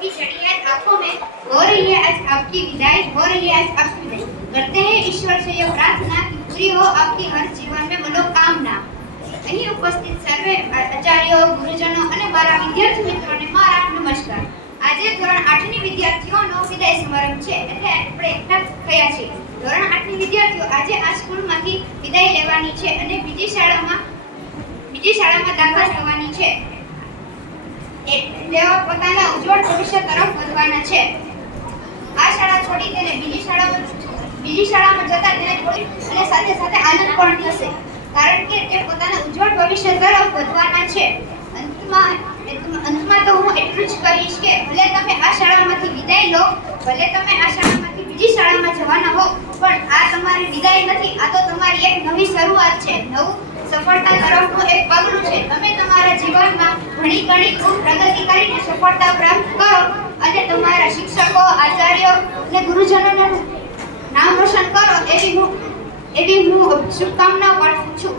की चढ़ियाँ आंखों में हो रही है आज आपकी विदाई, हो रही है आज आपकी विदाई। करते हैं ईश्वर से यह प्रार्थना कि पूरी हो आपकी हर जीवन में मनोकामना। અહીં ઉપસ્થિત સર્વે આચાર્યો, ગુરુજનો અને મારા વિદ્યાર્થી મિત્રોને મારા નમસ્કાર। આજે ધોરણ 8 ની વિદ્યાર્થીઓનો વિદાય સમારંભ છે, એટલે આપણે એકઠા થયા છીએ। ધોરણ 8 ની વિદ્યાર્થીઓ આજે આ સ્કૂલમાંથી વિદાય લેવાની છે અને બીજી શાળામાં દાખલ થવાની છે। તેઓ પોતાના ઉજ્જવળ ભવિષ્ય તરફ વધવાના છે। આ શાળા છોડી તેને બીજી શાળામાં જતા તેને થોડી અને સાથે સાથે આનંદ પણ થશે, કારણ કે તે પોતાના ઉજ્જવળ ભવિષ્ય તરફ વધવાના છે। અંતમાં તો હું એટલું જ કહીશ કે ભલે તમે આ શાળામાંથી વિદાય લો, ભલે તમે આ શાળામાંથી બીજી શાળામાં જવાના હો, પણ આ તમારી વિદાય નથી, આ તો તમારી એક નવી શરૂઆત છે, નવું સફળતા તરફનું એક પગલું છે। તમે તમારા જીવનમાં ઘણી ઘણી ખૂબ પ્રગતિ કરીને સફળતા પ્રાપ્ત કરો અને તમારા શિક્ષકો, આચાર્યો અને ગુરુજનોનું નામ રોશન કરો એવી હું શુભકામનાઓ પાઠવું છું।